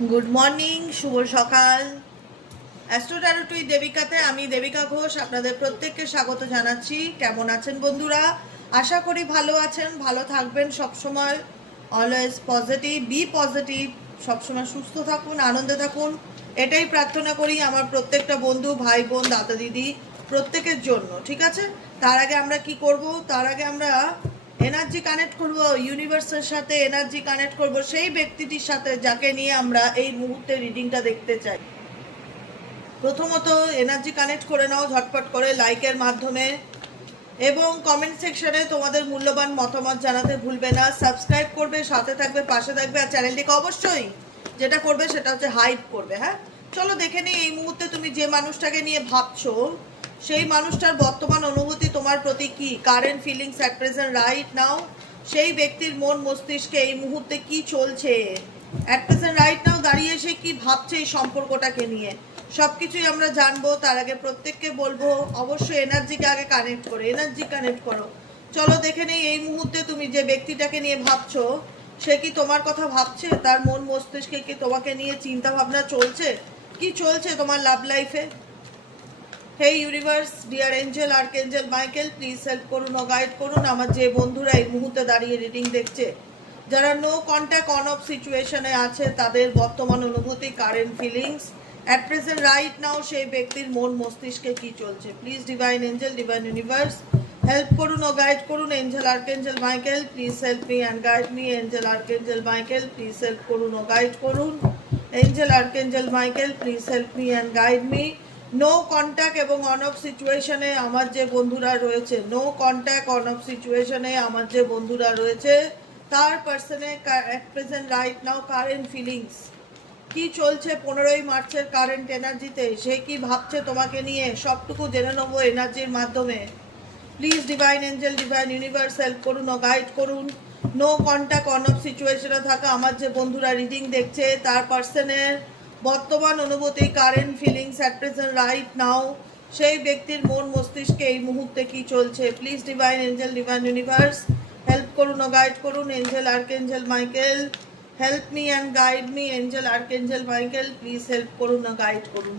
Good morning, শুভ সকাল। Astro taro টুই দেবিকাতে আমি দেবিকা ঘোষ আপনাদের প্রত্যেককে স্বাগত জানাচ্ছি। কেমন আছেন বন্ধুরা? আশা করি ভালো আছেন, ভালো থাকবেন সবসময়। অলওয়েজ পজিটিভ, বি পজিটিভ, সবসময় সুস্থ থাকুন, আনন্দে থাকুন, এটাই প্রার্থনা করি আমার প্রত্যেকটা বন্ধু, ভাই বোন, দাদা দিদি প্রত্যেকের জন্য। ঠিক আছে, তার আগে আমরা কি করব? তার আগে আমরা এনার্জি কানেক্ট করব, ইউনিভার্সের সাথে এনার্জি কানেক্ট করব সেই ব্যক্তিটির সাথে যাকে নিয়ে আমরা এই মুহূর্তে রিডিংটা দেখতে চাই। প্রথমত এনার্জি কানেক্ট করে নাও ঝটপট করে লাইকের মাধ্যমে, এবং কমেন্ট সেকশনে তোমাদের মূল্যবান মতামত জানাতে ভুলবে না। সাবস্ক্রাইব করবে, সাথে থাকবে, পাশে থাকবে, আর চ্যানেলটিকে অবশ্যই যেটা করবে সেটা হচ্ছে হাইপ করবে। হ্যাঁ, চলো দেখে নিই এই মুহূর্তে তুমি যে মানুষটাকে নিয়ে ভাবছো সেই মানুষটার বর্তমান অনুভূতি তোমার প্রতি কি, current feelings at present right now. সেই ব্যক্তির মন মস্তিষ্কে এই মুহূর্তে কি চলছে, অ্যাট প্রেজেন্ট রাইট নাও দাঁড়িয়ে সে কি ভাবছে এই সম্পর্কটাকে নিয়ে, সব কিছুই আমরা জানবো। তার আগে প্রত্যেককে বলবো অবশ্যই এনার্জিকে আগে কানেক্ট করো, এনার্জি কানেক্ট করো। চলো দেখে নেই এই মুহূর্তে তুমি যে ব্যক্তিটাকে নিয়ে ভাবছো সে কি তোমার কথা ভাবছে, তার মন মস্তিষ্কে কি তোমাকে নিয়ে চিন্তা ভাবনা চলছে, কি চলছে তোমার লাভ লাইফে। হে universe, dear angel, archangel Michael, please help করুন ও গাইড করুন আমার যে বন্ধুরা এই মুহূর্তে দাঁড়িয়ে রিডিং দেখছে, যারা নো কন্ট্যাক্ট অন অফ সিচুয়েশনে আছে, তাদের বর্তমান অনুভূতি, current feelings at present right now সেই ব্যক্তির মন মস্তিষ্কে কি চলছে। Please divine angel, divine universe help করুন ও গাইড করুন। Angel archangel Michael, please help me and guide me. Angel archangel Michael, please help করুন ও গাইড করুন। Angel archangel Michael, please help me and guide me. No contact এবং on off সিচুয়েশনে আমার যে বন্ধুরা রয়েছে, নো কন্ট্যাক্ট অন অফ সিচুয়েশনে আমার যে বন্ধুরা রয়েছে, তার পার্সনে at present right now current feelings কি চলছে 15ই মার্চের কারেন্ট এনার্জিতে, সে কি ভাবছে তোমাকে নিয়ে, সবটুকু জেনে নেবো এনার্জির মাধ্যমে। Please divine angel, divine universe help করুন ও গাইড করুন। নো কন্ট্যাক্ট অন অফ সিচুয়েশনে থাকা আমার যে বন্ধুরা রিডিং দেখছে, তার পার্সনের বর্তমান অনুভূতি, current feelings at present right now সেই ব্যক্তির মন মস্তিষ্কে এই মুহূর্তে কি চলছে। Please divine angel, divine universe help করুন ও গাইড করুন। Angel archangel Michael help me and guide me. Angel archangel Michael please help করুন ও গাইড করুন।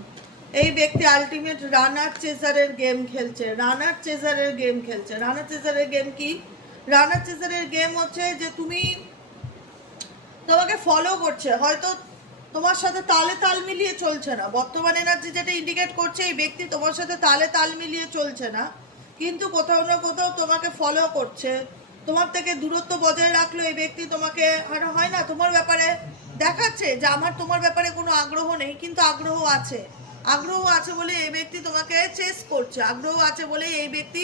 এই ব্যক্তি আলটিমেট রানার চেজারের গেম খেলছে, রানার চেজারের গেম খেলছে। রানার চেজারের গেম কি? রানার চেজারের গেম হচ্ছে যে তুমি, তোমাকে ফলো করছে, হয়তো তোমার সাথে তালে তাল মিলিয়ে চলছে না। বর্তমান এনার্জি যেটা ইন্ডিকেট করছে এই ব্যক্তি তোমার সাথে তালে তাল মিলিয়ে চলছে না, কিন্তু কোথাও না কোথাও তোমাকে ফলো করছে, তোমার থেকে দূরত্ব বজায় রাখলো এই ব্যক্তি তোমাকে। আর হয় না তোমার ব্যাপারে দেখাচ্ছে যে আমার তোমার ব্যাপারে কোনো আগ্রহ নেই, কিন্তু আগ্রহ আছে। আগ্রহ আছে বলে এই ব্যক্তি তোমাকে চেস করছে, আগ্রহ আছে বলে এই ব্যক্তি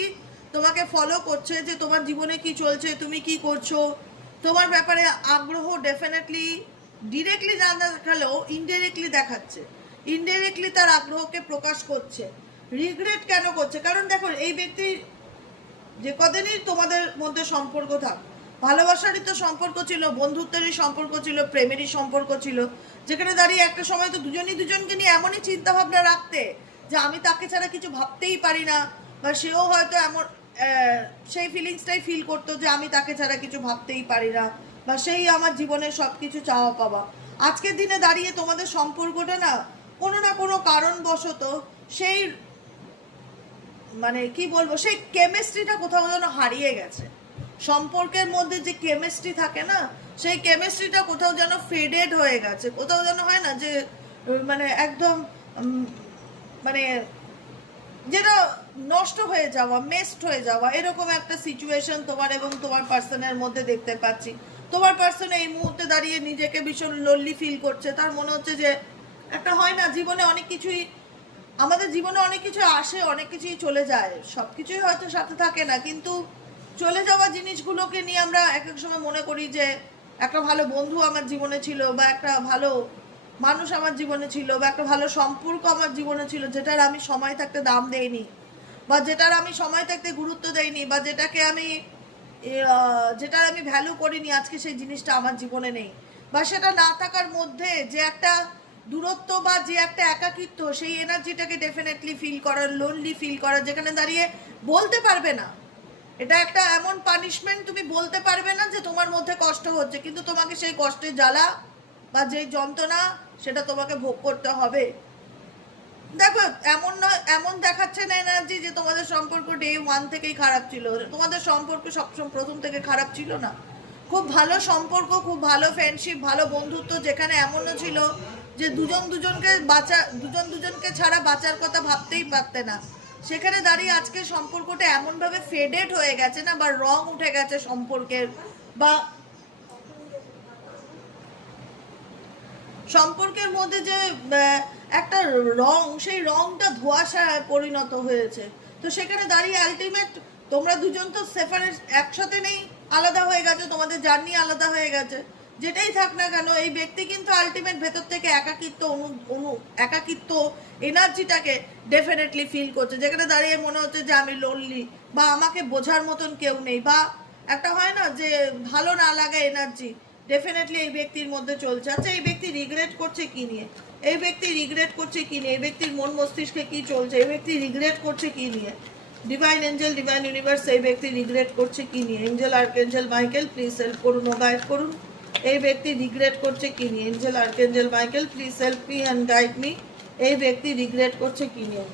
তোমাকে ফলো করছে যে তোমার জীবনে কি চলছে, তুমি কি করছো, তোমার ব্যাপারে আগ্রহ ডেফিনেটলি ডিরেক্টলি না দেখালেও ইনডাইরেক্টলি দেখাচ্ছে, ইনডাইরেক্টলি তার আগ্রহকে প্রকাশ করছে। রিগ্রেট কেন করছে? কারণ দেখো এই ব্যক্তি যে কদিনই তোমাদের মধ্যে সম্পর্ক থাক, ভালোবাসারই তো সম্পর্ক ছিল, বন্ধুত্বেরই সম্পর্ক ছিল, প্রেমেরই সম্পর্ক ছিল, যেখানে দাঁড়িয়ে একটা সময় তো দুজনই দুজনকে নিয়ে এমনই চিন্তা ভাবনা রাখতে যে আমি তাকে ছাড়া কিছু ভাবতেই পারি না, বা সেও হয়তো এমন সেই ফিলিংসটাই ফিল করতো যে আমি তাকে ছাড়া কিছু ভাবতেই পারি না, বা সেই আমার জীবনের সব কিছু চাওয়া পাওয়া। আজকের দিনে দাঁড়িয়ে তোমাদের সম্পর্কটা না কোনো কারণবশত সেই মানে কি বলবো, সেই কেমিস্ট্রিটা কোথাও যেন হারিয়ে গেছে। সম্পর্কের মধ্যে যে কেমিস্ট্রি থাকে না, সেই কেমিস্ট্রিটা কোথাও যেন ফেডেড হয়ে গেছে, কোথাও যেন হয় না যে মানে একদম মানে যেটা নষ্ট হয়ে যাওয়া, মেস্ট হয়ে যাওয়া, এরকম একটা সিচুয়েশন তোমার এবং তোমার পার্সনের মধ্যে দেখতে পাচ্ছি। তোমার পার্সন এই মুহূর্তে দাঁড়িয়ে নিজেকে ভীষণ লোনলি ফিল করছে, তার মনে হচ্ছে যে একটা হয় না জীবনে অনেক কিছুই, আমাদের জীবনে অনেক কিছু আসে, অনেক কিছুই চলে যায়, সব কিছুই হয়তো সাথে থাকে না, কিন্তু চলে যাওয়া জিনিসগুলোকে নিয়ে আমরা এক এক সময় মনে করি যে একটা ভালো বন্ধু আমার জীবনে ছিল, বা একটা ভালো মানুষ আমার জীবনে ছিল, বা একটা ভালো সম্পর্ক আমার জীবনে ছিল, যেটার আমি সময় থাকতে দাম দেইনি, বা যেটার আমি সময় থাকতে গুরুত্ব দেইনি, বা যেটার আমি ভ্যালু করিনি, আজকে সেই জিনিসটা আমার জীবনে নেই। বা সেটা না থাকার মধ্যে যে একটা দূরত্ব বা যে একটা একাকিত্ব, সেই এনার্জিটাকে ডেফিনেটলি ফিল করার, লোনলি ফিল করার, যেখানে দাঁড়িয়ে বলতে পারবে না, এটা একটা এমন পানিশমেন্ট, তুমি বলতে পারবে না যে তোমার মধ্যে কষ্ট হচ্ছে, কিন্তু তোমাকে সেই কষ্টের জ্বালা বা যে যন্ত্রণা সেটা তোমাকে ভোগ করতে হবে। দেখো এমন নয়, এমন দেখাচ্ছে না এনার্জি যে তোমাদের সম্পর্ক ডে 1 থেকেই খারাপ ছিল। তোমাদের সম্পর্ক সবসময় প্রথম থেকে খারাপ ছিল না। খুব ভালো সম্পর্ক, খুব ভালো ফ্রেন্ডশিপ, ভালো বন্ধুত্ব, যেখানে এমনও ছিল যে দুজন দুজনকে ছাড়া বাঁচার কথা ভাবতেই পারতে না। সেখানে দাঁড়িয়ে আজকে সম্পর্কটা এমনভাবে ফেডেড হয়ে গেছে না, বা রং উঠে গেছে সম্পর্কের, বা সম্পর্কের মধ্যে যে একটা রং, সেই রংটা ধোঁয়াশা পরিণত হয়েছে। তো সেখানে দাঁড়িয়ে আলটিমেট তোমরা দুজন তো সেপারেট, একসাথে নেই, আলাদা হয়ে গেছে, তোমাদের জার্নি আলাদা হয়ে গেছে। যেটাই থাক না কেন এই ব্যক্তি কিন্তু আলটিমেট ভেতর থেকে একাকিত্ব এনার্জিটাকে ডেফিনেটলি ফিল করছে, যেখানে দাঁড়িয়ে মনে হচ্ছে যে আমি লোনলি, বা আমাকে বোঝার মতন কেউ নেই, বা একটা হয় না যে ভালো না লাগা এনার্জি ডেফিনেটলি এই ব্যক্তির মধ্যে চলছে। আচ্ছা, এই ব্যক্তি রিগ্রেট করছে কি নিয়ে? এই ব্যক্তি রিগ্রেট করছে কি নিয়ে? এই ব্যক্তির মন মস্তিষ্কে কি চলছে? এই ব্যক্তি রিগ্রেট করছে কি নিয়ে? ডিভাইন এঞ্জেল, ডিভাইন ইউনিভার্স, এই ব্যক্তি রিগ্রেট করছে কি নিয়ে? Angel archangel Michael please help করুন ও গাইড করুন। এই ব্যক্তি রিগ্রেট করছে কি নিয়ে? Angel archangel Michael please help me and guide me. এই ব্যক্তি রিগ্রেট করছে কি নিয়ে?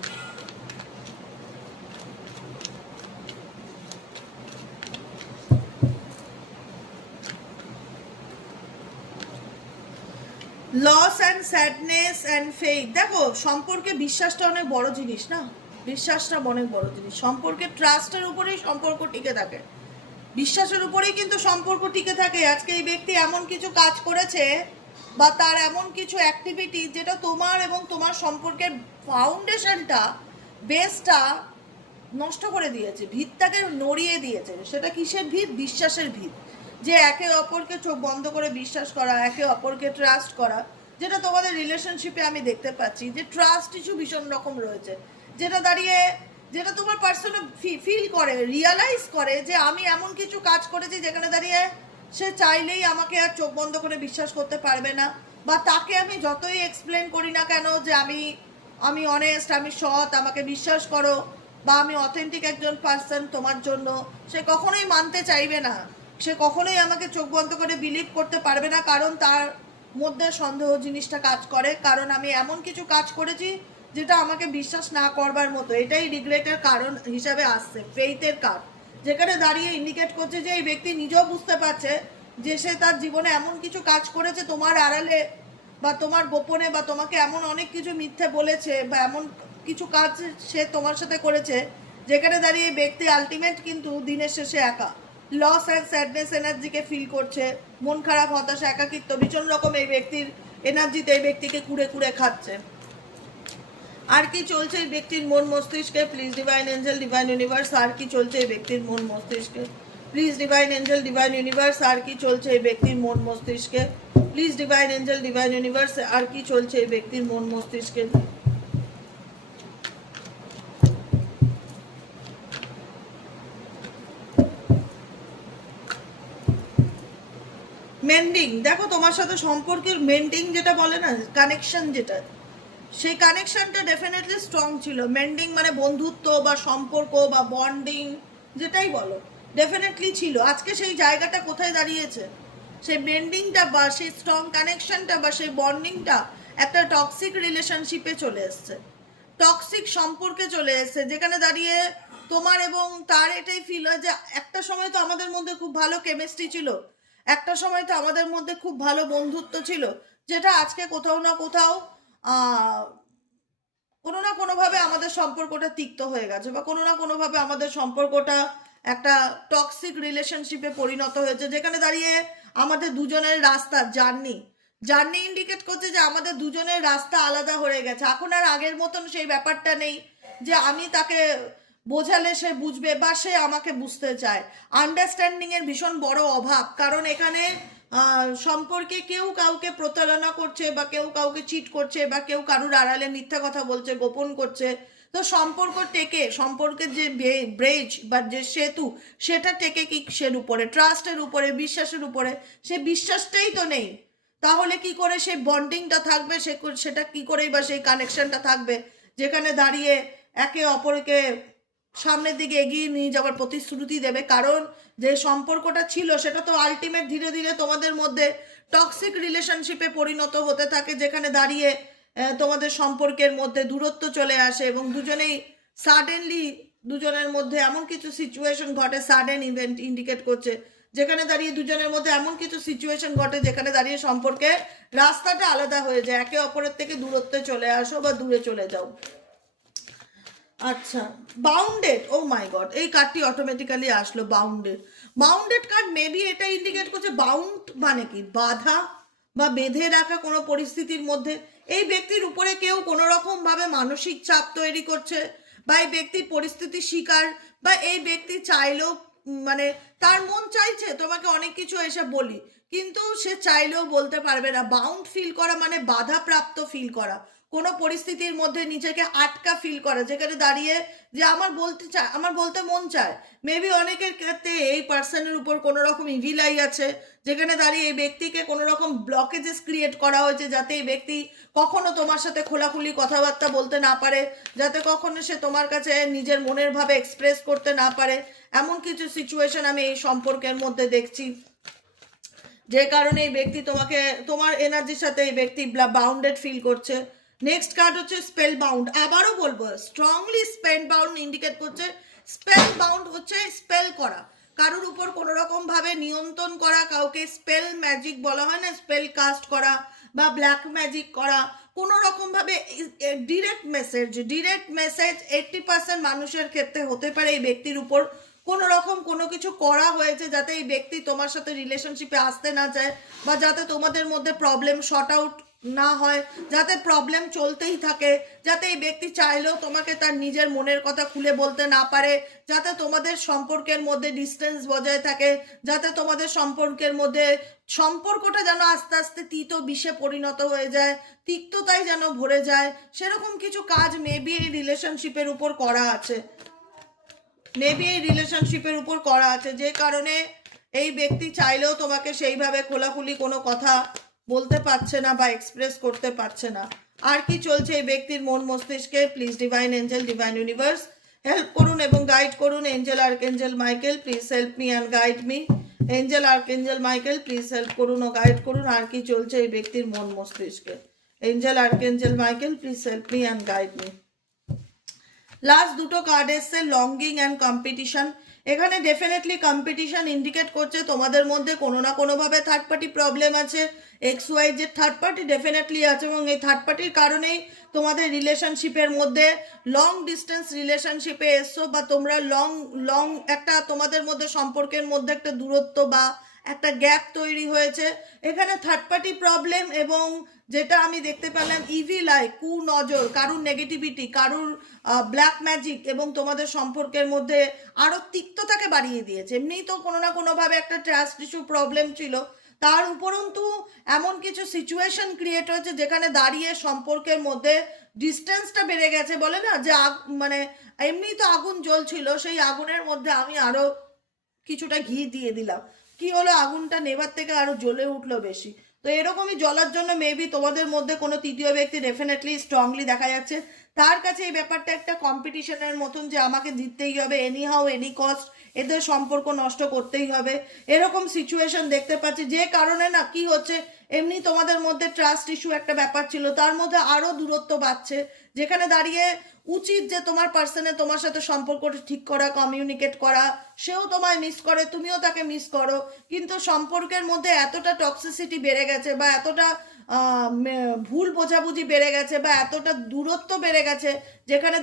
Loss and sadness and faith. দেখো সম্পর্কে বিশ্বাসটা অনেক বড় জিনিস না, বিশ্বাসটা অনেক বড় জিনিস। সম্পর্কে ট্রাস্টের উপরেই সম্পর্ক টিকে থাকে, বিশ্বাসের উপরেই কিন্তু সম্পর্ক টিকে থাকে। আজকে এই ব্যক্তি এমন কিছু কাজ করেছে, বা তার এমন কিছু অ্যাক্টিভিটি যেটা তোমার এবং তোমার সম্পর্কের ফাউন্ডেশনটা, বেসটা নষ্ট করে দিয়েছে, ভিতটাকে নড়িয়ে দিয়েছে। সেটা কিসের ভিত? বিশ্বাসের ভিত। যে একে অপরকে চোখ বন্ধ করে বিশ্বাস করা, একে অপরকে ট্রাস্ট করা, যেটা তোমাদের রিলেশনশিপে আমি দেখতে পাচ্ছি যে ট্রাস্ট ইস্যু ভীষণ রকম রয়েছে, যেটা দাঁড়িয়ে, যেটা তোমার পার্সনে ফিল করে, রিয়ালাইজ করে যে আমি এমন কিছু কাজ করেছি যেখানে দাঁড়িয়ে সে চাইলেই আমাকে আর চোখ বন্ধ করে বিশ্বাস করতে পারবে না, বা তাকে আমি যতই এক্সপ্লেন করি না কেন যে আমি অনেস্ট, আমি সৎ, আমাকে বিশ্বাস করো, বা আমি অথেন্টিক একজন পার্সন তোমার জন্য, সে কখনোই মানতে চাইবে না। সে কখনোই আমাকে চোখ বন্ধ করে বিলিভ করতে পারবে না, কারণ তার মধ্যে সন্দেহ জিনিসটা কাজ করে, কারণ আমি এমন কিছু কাজ করেছি যেটা আমাকে বিশ্বাস না করবার মতো। এটাই রিগ্রেটের কারণ হিসাবে আসছে, ফেইথের কার্ড, যেখানে দাঁড়িয়ে ইন্ডিকেট করছে যে এই ব্যক্তি নিজেও বুঝতে পারছে যে সে তার জীবনে এমন কিছু কাজ করেছে তোমার আড়ালে, বা তোমার গোপনে, বা তোমাকে এমন অনেক কিছু মিথ্যে বলেছে, বা এমন কিছু কাজ সে তোমার সাথে করেছে, যেখানে দাঁড়িয়ে ব্যক্তি আলটিমেট কিন্তু দিনের শেষে একা, লস অ্যান্ড স্যাডনেস এনার্জিকে ফিল করছে, মন খারাপ, হতাশা, একাকিত্ব ভীষণ রকম এই ব্যক্তির এনার্জিতে এই ব্যক্তিকে কুড়ে কুড়ে খাচ্ছে। আর কি চলছে এই ব্যক্তির মন মস্তিষ্কে? Please divine angel, divine universe, আর কি চলছে এই ব্যক্তির মন মস্তিষ্কে? Please divine angel, divine universe, আর কি চলছে এই ব্যক্তির মন মস্তিষ্কে? Please divine angel, divine universe, আর কি চলছে এই ব্যক্তির মন মস্তিষ্কে? মেন্ডিং। দেখো তোমার সাথে সম্পর্কের মেন্ডিং যেটা বলে না, কানেকশন যেটা, সেই কানেকশনটা ডেফিনেটলি স্ট্রং ছিল। মেন্ডিং মানে বন্ধুত্ব বা সম্পর্ক বা বন্ডিং, যেটাই বলো, ডেফিনেটলি ছিল। আজকে সেই জায়গাটা কোথায় দাঁড়িয়েছে? সেই মেন্ডিংটা বা সেই স্ট্রং কানেকশনটা বা সেই বন্ডিংটা একটা টক্সিক রিলেশনশিপে চলে এসছে, টক্সিক সম্পর্কে চলে এসছে, যেখানে দাঁড়িয়ে তোমার এবং তার এটাই ফিল হয় যে একটা সময় তো আমাদের মধ্যে খুব ভালো কেমিস্ট্রি ছিল, একটা সময় তো আমাদের মধ্যে খুব ভালো বন্ধুত্ব ছিল, যেটা আজকে কোথাও না কোথাও কোনো না কোনোভাবে আমাদের সম্পর্কটা তিক্ত হয়ে গেছে, বা কোনো না কোনোভাবে আমাদের সম্পর্কটা একটা টক্সিক রিলেশনশিপে পরিণত হয়েছে, যেখানে দাঁড়িয়ে আমাদের দুজনের রাস্তা, জার্নি ইন্ডিকেট করছে যে আমাদের দুজনের রাস্তা আলাদা হয়ে গেছে। এখন আর আগের মতন সেই ব্যাপারটা নেই যে আমি তাকে বোঝালে সে বুঝবে বা সে আমাকে বুঝতে চায়। আন্ডারস্ট্যান্ডিং এর ভীষণ বড় অভাব, কারণ এখানে সম্পর্কে কেউ কাউকে প্রতারণা করছে, বা কেউ কাউকে চিট করছে, বা কেউ কারুর আড়ালে মিথ্যা কথা বলছে, গোপন করছে। তো সম্পর্ক টেকে, সম্পর্কের যে ব্রেজ বা যে সেতু, সেটা টেকে কিসের উপরে? ট্রাস্টের উপরে, বিশ্বাসের উপরে। সে বিশ্বাসটাই তো নেই, তাহলে কি করে সেই বন্ডিংটা থাকবে? সেটা কি করেই বা সেই কানেকশনটা থাকবে, যেখানে দাঁড়িয়ে একে অপরকে সামনের দিকে এগিয়ে নিয়ে যাওয়ার প্রতিশ্রুতি দেবে? কারণ যে সম্পর্কটা ছিল সেটা তো আলটিমেট ধীরে ধীরে তোমাদের মধ্যে টক্সিক রিলেশনশিপে পরিণত হতে থাকে, যেখানে দাঁড়িয়ে তোমাদের সম্পর্কের মধ্যে দূরত্ব চলে আসে এবং দুজনেই সাডেনলি দুজনের মধ্যে এমন কিছু সিচুয়েশন ঘটে, সাডেন ইভেন্ট ইন্ডিকেট করছে, যেখানে দাঁড়িয়ে দুজনের মধ্যে এমন কিছু সিচুয়েশন ঘটে যেখানে দাঁড়িয়ে সম্পর্কে রাস্তাটা আলাদা হয়ে যায়, একে অপরের থেকে দূরত্বে চলে আসো বা দূরে চলে যাও। আচ্ছা, বাউন্ডেড, ও মাই গড, এই কার্ডটি অটোমেটিক্যালি আসলো বাউন্ডেড। বাউন্ডেড কার্ড মেবি এটা ইন্ডিকেট করছে বাউন্ড মানে কি, বাধা বা বেঁধে রাখা কোনো পরিস্থিতির মধ্যে। এই ব্যক্তির উপরে কেউ কোনো রকম ভাবে মানসিক চাপ তৈরি করছে, বা এই ব্যক্তি পরিস্থিতির শিকার, বা এই ব্যক্তি চাইলেও মানে তার মন চাইছে তোমাকে অনেক কিছু এসে বলি, কিন্তু সে চাইলেও বলতে পারবে না। বাউন্ড ফিল করা মানে বাধাপ্রাপ্ত ফিল করা, কোনো পরিস্থিতির মধ্যে নিজেকে আটকা ফিল করা, যেখানে দাঁড়িয়ে যে আমার বলতে চায়, আমার বলতে মন চায়। মেবি অনেকের ক্ষেত্রে এই পার্সনের উপর কোনো রকম ইভিল আই আছে, যেখানে দাঁড়িয়ে এই ব্যক্তিকে কোনো রকম ব্লকেজেস ক্রিয়েট করা হয়েছে, যাতে এই ব্যক্তি কখনো তোমার সাথে খোলাখুলি কথাবার্তা বলতে না পারে, যাতে কখনো সে তোমার কাছে নিজের মনের ভাবে এক্সপ্রেস করতে না পারে। এমন কিছু সিচুয়েশন আমি এই সম্পর্কের মধ্যে দেখছি, যে কারণে এই ব্যক্তি তোমাকে, তোমার এনার্জির সাথে এই ব্যক্তি বাউন্ডেড ফিল করছে। নেক্সট কার্ড হচ্ছে স্পেল বাউন্ড। আবারও বলবো, স্ট্রংলি স্পেল বাউন্ড ইন্ডিকেট করছে। স্পেল বাউন্ড হচ্ছে স্পেল করা, কারোর উপর কোনো রকম ভাবে নিয়ন্ত্রণ করা, কাউকে স্পেল ম্যাজিক বলা হয় না, স্পেল কাস্ট করা বা ব্ল্যাক ম্যাজিক করা, কোনো রকম ভাবে ডিরেক্ট মেসেজ 80% মানুষের ক্ষেত্রে হতে পারে এই ব্যক্তির উপর কোনো রকম কোনো কিছু করা হয়েছে, যাতে এই ব্যক্তি তোমার সাথে রিলেশনশিপে আসতে না চায়, বা যাতে তোমাদের মধ্যে প্রবলেম শর্ট আউট না হয়, যাতে প্রবলেম চলতেই থাকে, যাতে এই ব্যক্তি চাইলেও তোমাকে তার নিজের মনের কথা খুলে বলতে না পারে, যাতে তোমাদের সম্পর্কের মধ্যে ডিস্টেন্স বজায় থাকে, যাতে তোমাদের সম্পর্কের মধ্যে সম্পর্কটা যেন আস্তে আস্তে তিতো বিষে পরিণত হয়ে যায়, তিক্ততায় যেন ভরে যায়, সেরকম কিছু কাজ মেবি এই রিলেশনশিপের উপর করা আছে, যে কারণে এই ব্যক্তি চাইলেও তোমাকে সেইভাবে খোলাখুলি কোনো কথা বলতে পারছে না বা এক্সপ্রেস করতে পারছে না। আর কি চলছে এই ব্যক্তির মন মস্তিষ্কে? Please divine angel, divine universe help করুন এবং গাইড করুন। Angel archangel Michael, please help me and guide me. Angel archangel Michael, please help করুন ও গাইড করুন। আর কি চলছে এই ব্যক্তির মন মস্তিষ্কে? Angel archangel Michael, please help me and guide me. Last দুটো কার্ড এসছে লঙ্গিং অ্যান্ড কম্পিটিশন। এখানে ডেফিনেটলি কম্পিটিশন ইন্ডিকেট করছে তোমাদের মধ্যে কোনো না কোনোভাবে থার্ড পার্টি প্রবলেম আছে। XY যে থার্ড পার্টি ডেফিনেটলি আছে, এবং এই থার্ড পার্টির কারণেই তোমাদের রিলেশনশিপের মধ্যে লং ডিস্টেন্স রিলেশনশিপে এসছো, বা তোমরা লং একটা তোমাদের মধ্যে সম্পর্কের মধ্যে একটা দূরত্ব বা একটা গ্যাপ তৈরি হয়েছে। এখানে থার্ড পার্টি প্রবলেম, এবং যেটা আমি দেখতে পেলাম ইভিল আই, কু নজর, কারুর নেগেটিভিটি, কারুর ব্ল্যাক ম্যাজিক, এবং তোমাদের সম্পর্কের মধ্যে আরো তিক্ততাকে বাড়িয়ে দিয়েছে। এমনিই তো কোনো না কোনোভাবে একটা ট্রাস্ট ইস্যু প্রবলেম ছিল, তার উপরন্তু এমন কিছু সিচুয়েশন ক্রিয়েট হয়েছে যেখানে দাঁড়িয়ে সম্পর্কের মধ্যে ডিস্টেন্সটা বেড়ে গেছে। বলে না যে মানে এমনি তো আগুন জ্বলছিল, সেই আগুনের মধ্যে আমি আরো কিছুটা ঘি দিয়ে দিলাম, কি হলো, আগুনটা নেভার থেকে আরো জ্বলে উঠলো বেশি। তো এরকমই জ্বলার জন্য মেবি তোমাদের মধ্যে কোনো তৃতীয় ব্যক্তি ডেফিনেটলি স্ট্রংলি দেখা যাচ্ছে, তার কাছে এই ব্যাপারটা একটা কম্পিটিশনের মতন, যে আমাকে জিততেই হবে এনি হাউ এনি কস্ট, এদের সম্পর্ক নষ্ট করতেই হবে, এরকম সিচুয়েশন দেখতে পাচ্ছি। যে কারণে না কি হচ্ছে, এমনি তোমাদের মধ্যে ট্রাস্ট ইস্যু একটা ব্যাপার ছিল, তার মধ্যে আরো দূরত্ব বাড়ছে, যেখানে দাঁড়িয়ে উচিত যে তোমার পার্সনে তোমার সাথে সম্পর্কটা ঠিক করা, কমিউনিকেট করা, সেও তোমায় মিস করে, তুমিও তাকে মিস করো, কিন্তু সম্পর্কের মধ্যে এতটা টক্সিসিটি বেড়ে গেছে, বা এতটা ভুল বোঝাবুঝি বেড়ে গেছে, বা এতটা দূরত্ব বেড়ে গেছে, যেখানে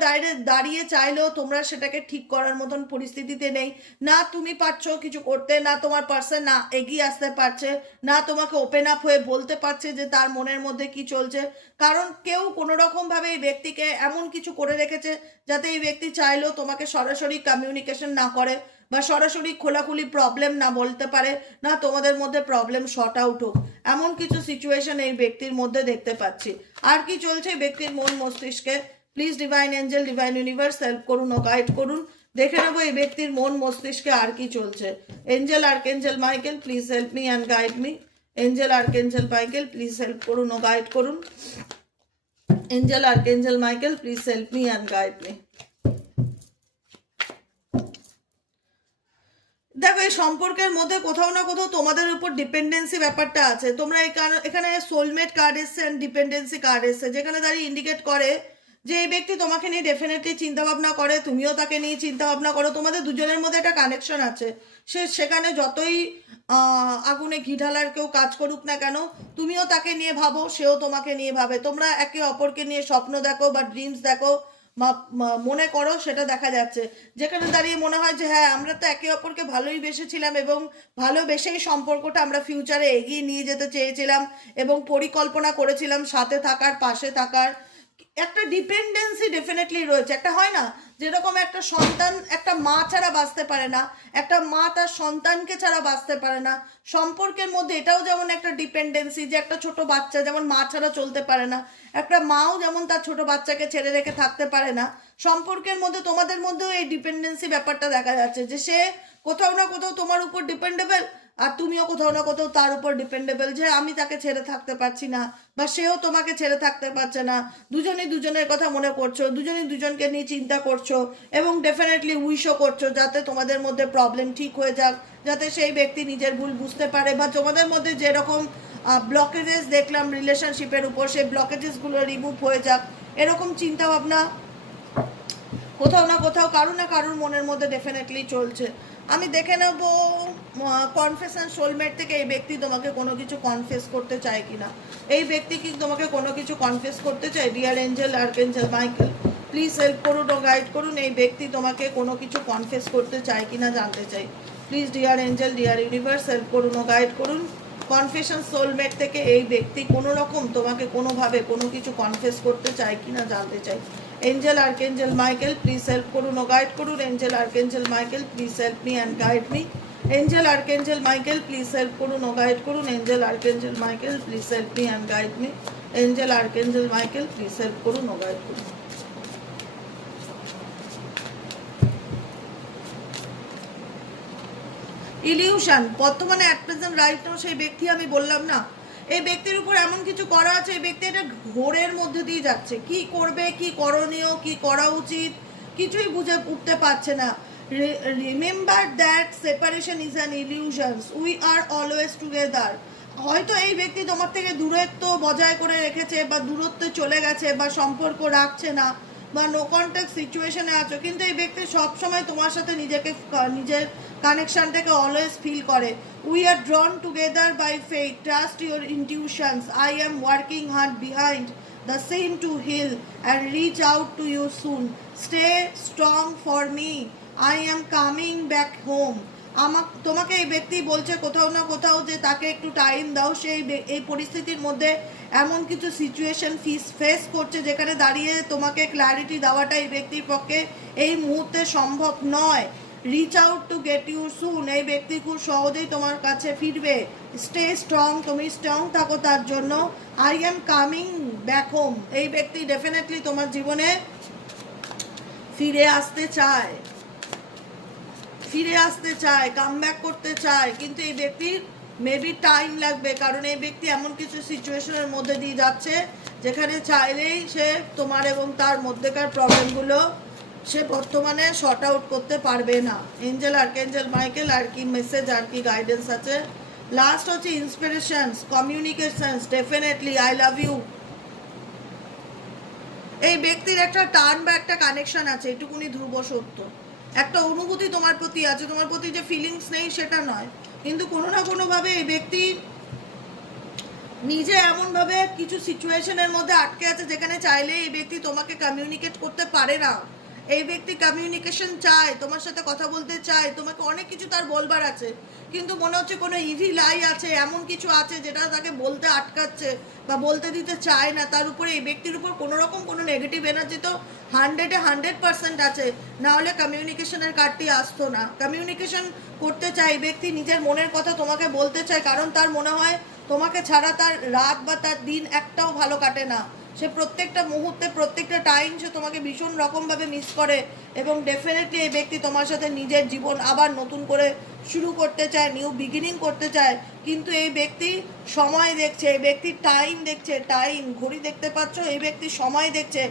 দাঁড়িয়ে চাইলেও তোমরা সেটাকে ঠিক করার মতন পরিস্থিতিতে নেই। না তুমি পারছো কিছু করতে, না তোমার পার্সন না এগিয়ে আসতে পারছে, না তোমাকে ওপেন আপ হয়ে বলতে পারছে যে তার মনের মধ্যে কি চলছে, কারণ কেউ কোনো রকম ভাবে এই ব্যক্তিকে এমন কিছু করে রেখেছে যাতে এই ব্যক্তি চাইলেও তোমাকে সরাসরি কমিউনিকেশন না করে, বা সরাসরি খোলাখুলি প্রবলেম না বলতে পারে, না তোমাদের মধ্যে প্রবলেম শর্ট আউট হোক, এমন কিছু সিচুয়েশন এই ব্যক্তির মধ্যে দেখতে পাচ্ছি। আর কি চলছে ব্যক্তির মন মস্তিষ্কে? Please divine angel, divine universe help করুন ও গাইড করুন। দেখে নেবো এই ব্যক্তির মন মস্তিষ্কে আর কি চলছে। Angel archangel Michael, please help me and guide me. Angel archangel Michael, please help করুন ও গাইড করুন। Angel archangel Michael, please help me and guide me. দেখো এই সম্পর্কের মধ্যে কোথাও না কোথাও তোমাদের উপর ডিপেন্ডেন্সি ব্যাপারটা আছে। তোমরা এখানে সোলমেট কার্ড এসছে অ্যান্ড ডিপেন্ডেন্সি কার্ড এসছে, যেখানে দাঁড়িয়ে ইন্ডিকেট করে যে এই ব্যক্তি তোমাকে নিয়ে ডেফিনেটলি চিন্তাভাবনা করে, তুমিও তাকে নিয়ে চিন্তাভাবনা করো, তোমাদের দুজনের মধ্যে একটা কানেকশন আছে। সেখানে যতই আগুনে ঘি ঢালার কেউ কাজ করুক না কেন, তুমিও তাকে নিয়ে ভাবো, সেও তোমাকে নিয়ে ভাবে, তোমরা একে অপরকে নিয়ে স্বপ্ন দেখো বা ড্রিমস দেখো বা মনে করো, সেটা দেখা যাচ্ছে। যেখানে দাঁড়িয়ে মনে হয় যে হ্যাঁ, আমরা তো একে অপরকে ভালোই বেসেছিলাম এবং ভালোবেসেই সম্পর্কটা আমরা ফিউচারে এগিয়ে নিয়ে যেতে চেয়েছিলাম এবং পরিকল্পনা করেছিলাম সাথে থাকার, পাশে থাকার। একটা ডিপেন্ডেন্সি ডেফিনেটলি রয়েছে। একটা হয় না যেরকম একটা সন্তান একটা মা ছাড়া বাঁচতে পারে না, একটা মা তার সন্তানকে ছাড়া বাঁচতে পারে না, সম্পর্কের মধ্যে এটাও যেমন একটা ডিপেন্ডেন্সি, যে একটা ছোট বাচ্চা যেমন মা ছাড়া চলতে পারে না, একটা মাও যেমন তার ছোট বাচ্চাকে ছেড়ে রেখে থাকতে পারে না, সম্পর্কের মধ্যে তোমাদের মধ্যেও এই ডিপেন্ডেন্সি ব্যাপারটা দেখা যাচ্ছে, যে সে কোথাও না কোথাও তোমার উপর ডিপেন্ডেবল আর তুমিও কোথাও না কোথাও তার উপর ডিপেন্ডেবল, যে আমি তাকে ছেড়ে থাকতে পারছি না বা সেও তোমাকে ছেড়ে থাকতে পারছে না। দুজনেই দুজনের কথা মনে করছো, দুজনেই দুজনকে নিয়ে চিন্তা করছো এবং ডেফিনেটলি উইশও করছো যাতে তোমাদের মধ্যে প্রবলেম ঠিক হয়ে যাক, যাতে সেই ব্যক্তি নিজের ভুল বুঝতে পারে বা তোমাদের মধ্যে যেরকম ব্লকেজেস দেখলাম রিলেশনশিপের উপর, সেই ব্লকেজেসগুলো রিমুভ হয়ে যাক, এরকম চিন্তা ভাবনা কোথাও না কোথাও কারুর না কারুর মনের মধ্যে ডেফিনেটলি চলছে। আমি দেখে নেব কনফেশন সোলমেট থেকে এই ব্যক্তি তোমাকে কোনো কিছু কনফেস করতে চায় কিনা। এই ব্যক্তি কি তোমাকে কোনো কিছু কনফেস করতে চায়? Dear angel, archangel Michael, please help করুন ও গাইড করুন। এই ব্যক্তি তোমাকে কোনো কিছু কনফেস করতে চায় কিনা জানতে চাই। Please dear angel, deer universe, help করুন ও গাইড করুন। কনফেশন সোলমেট থেকে এই ব্যক্তি কোনো রকম তোমাকে কোনোভাবে কোনো কিছু কনফেস করতে চায় কিনা জানতে চাই। Angel archangel Michael, please help करुन और गाइड करुन। Angel archangel Michael, please help me and guide me. Angel archangel Michael, please help करुन और गाइड करुन। Angel archangel Michael, please help me and guide me. Angel archangel Michael, please help करुन और guide करुन। Illusion বর্তমানে at present right now সেই ব্যক্তি, আমি বললাম না এই ব্যক্তির উপর এমন কিছু করা আছে, এই ব্যক্তি এটা ঘোরের মধ্যে দিয়ে যাচ্ছে, কি করবে, কি করণীয়, কি করা উচিত কিছুই বুঝে উঠতে পারছে না। Remember that separation is an illusions, we are always together. হয়তো এই ব্যক্তি তোমার থেকে দূরত্ব বজায় করে রেখেছে বা দূরত্বে চলে গেছে বা সম্পর্ক রাখছে না বা নো কন্ট্যাক্ট সিচুয়েশনে আছো, কিন্তু এই ব্যক্তি সবসময় তোমার সাথে নিজের কানেকশনটাকে অলওয়েজ ফিল করে। We are drawn together by fate, trust your intuitions, I am working hard behind the scene to heal and reach out to you soon, stay strong for me, I am coming back home. তোমাকে এই ব্যক্তি বলছে কোথাও না কোথাও যে তাকে একটু টাইম দাও। সেই এই পরিস্থিতির মধ্যে এমন কিছু সিচুয়েশন ফেস করছে যেখানে দাঁড়িয়ে তোমাকে ক্ল্যারিটি দেওয়াটা এই ব্যক্তির পক্ষে এই মুহূর্তে সম্ভব নয়। Reach out to get you soon, এই ব্যক্তি খুব সহজেই তোমার কাছে ফিরবে। স্টে স্ট্রং, তুমি স্ট্রং থাকো তার জন্য। I am coming back home, এই ব্যক্তি ডেফিনেটলি তোমার জীবনে ফিরে আসতে চায়, কাম ব্যাক করতে চায়, কিন্তু এই ব্যক্তির মেবি টাইম লাগবে, কারণ এই ব্যক্তি এমন কিছু সিচুয়েশনের মধ্যে দিয়ে যাচ্ছে যেখানে চাইলেই সে তোমার এবং তার মধ্যেকার প্রবলেমগুলো সে বর্তমানে শর্ট আউট করতে পারবে না। এঞ্জেল আর্কএঞ্জেল মাইকেল, আর কি মেসেজ, আর কি গাইডেন্স আছে? লাস্ট হচ্ছে inspirations, communications, definitely I love you. এই ব্যক্তির একটা টার্ন বা একটা কানেকশন আছে, এটুকুনি ধ্রুব সত্য। একটা অনুভূতি তোমার প্রতি আছে, তোমার প্রতি যে ফিলিংস নেই সেটা নয়, কিন্তু কোনো না কোনোভাবে এই ব্যক্তি নিজে এমনভাবে কিছু সিচুয়েশনের মধ্যে আটকে আছে যেখানে চাইলে এই ব্যক্তি তোমাকে কমিউনিকেট করতে পারে না। এই ব্যক্তি কমিউনিকেশন চায়, তোমার সাথে কথা বলতে চায়, তোমাকে অনেক কিছু তার বলবার আছে, কিন্তু মনে হচ্ছে কোনো ইভিল আই আছে, এমন কিছু আছে যেটা তাকে বলতে আটকাচ্ছে বা বলতে দিতে চায় না। তার উপরে এই ব্যক্তির উপর কোনো রকম কোনো নেগেটিভ এনার্জি তো 100% আছে, না হলে কমিউনিকেশনের কার্ডটি আসতো না। কমিউনিকেশন করতে চায় এই ব্যক্তি, নিজের মনের কথা তোমাকে বলতে চায়, কারণ তার মনে হয় তোমাকে ছাড়া তার রাত বা তার দিন একটাও ভালো কাটে না। সে প্রত্যেকটা মুহূর্তে, প্রত্যেকটা টাইম সে তোমাকে ভীষণ রকমভাবে মিস করে এবং ডেফিনেটলি এই ব্যক্তি তোমার সাথে নিজের জীবন আবার নতুন করে শুরু করতে চায়, নিউ বিগিনিং করতে চায়, কিন্তু এই ব্যক্তি সময় দেখছে, এই ব্যক্তি টাইম দেখছে, টাইম ঘড়ি দেখতে পাচ্ছ, এই ব্যক্তি সময় দেখছে।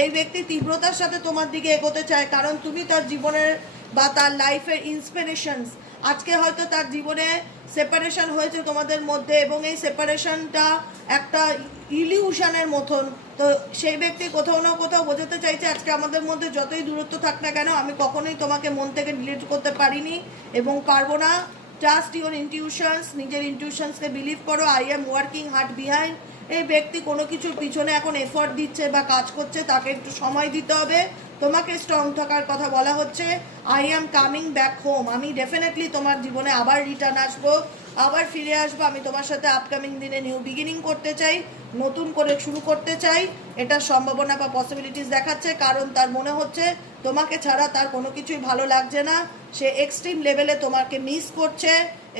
এই ব্যক্তি তীব্রতার সাথে তোমার দিকে এগোতে চায়, কারণ তুমি তার জীবনের বা তার লাইফের ইন্সপিরেশনস। আজকে হয়তো তার জীবনে সেপারেশন হয়েছে তোমাদের মধ্যে, এবং এই সেপারেশনটা একটা ইলিউশনের মতন। তো সেই ব্যক্তি কোথাও না কোথাও বোঝাতে চাইছে আজকে আমাদের মধ্যে যতই দূরত্ব থাক না কেন, আমি কখনোই তোমাকে মন থেকে ডিলিট করতে পারিনি এবং পারবো না। ট্রাস্ট ইউর ইনটিউশনস, নিজের ইনটিউশনসকে বিলিভ করো। I am working hard behind. এই ব্যক্তি কোনো কিছুর পিছনে এখন এফোর্ট দিচ্ছে বা কাজ করছে, তাকে একটু সময় দিতে হবে। তোমাকে স্ট্রং থাকার কথা বলা হচ্ছে। I am coming back home, আমি ডেফিনেটলি তোমার জীবনে আবার রিটার্ন আসবো, আবার ফিরে আসবো। আমি তোমার সাথে আপকামিং দিনে নিউ বিগিনিং করতে চাই, নতুন করে শুরু করতে চাই। এটার সম্ভাবনা বা পসিবিলিটিস দেখাচ্ছে, কারণ তার মনে হচ্ছে তোমাকে ছাড়া তার কোনো কিছুই ভালো লাগছে না। সে এক্সট্রিম লেভেলে তোমাকে মিস করছে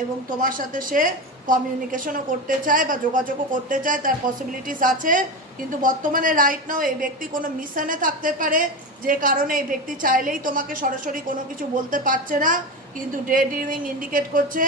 এবং তোমার সাথে সে কমিউনিকেশনও করতে চায় বা যোগাযোগও করতে চায়, তার পসিবিলিটিস আছে। কিন্তু বর্তমানে রাইট নাও এই ব্যক্তি কোনো মিশনে থাকতে পারে, যে কারণে এই ব্যক্তি চাইলেই তোমাকে সরাসরি কোনো কিছু বলতে পারছে না। কিন্তু ডে ড্রিমিং ইন্ডিকেট করছে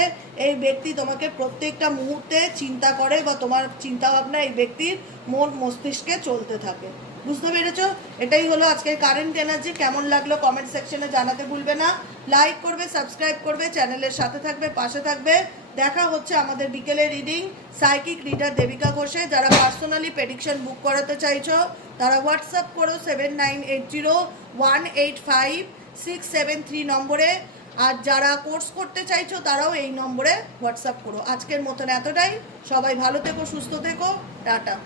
এই ব্যক্তি তোমাকে প্রত্যেকটা মুহূর্তে চিন্তা করে বা তোমার চিন্তাভাবনা এই ব্যক্তির মন মস্তিষ্কে চলতে থাকে। বুঝতে পেরেছো? এটাই হলো আজকের কারেন্ট এনার্জি। কেমন লাগলো কমেন্ট সেকশনে জানাতে ভুলবে না। লাইক করবে, সাবস্ক্রাইব করবে, চ্যানেলের সাথে থাকবে, পাশে থাকবে। দেখা হচ্ছে আমাদের বিকেলের রিডিং সাইকিক রিডার দেবিকা ঘোষে। যারা পার্সোনালি প্রেডিকশন বুক করাতে চাইছো তারা হোয়াটসঅ্যাপ করো 7980185673 নম্বরে। আর যারা কোর্স করতে চাইছো তারাও এই নম্বরে হোয়াটসঅ্যাপ করো। আজকের মতন এতটাই। সবাই ভালো থেকো, সুস্থ থেকো, টাটা।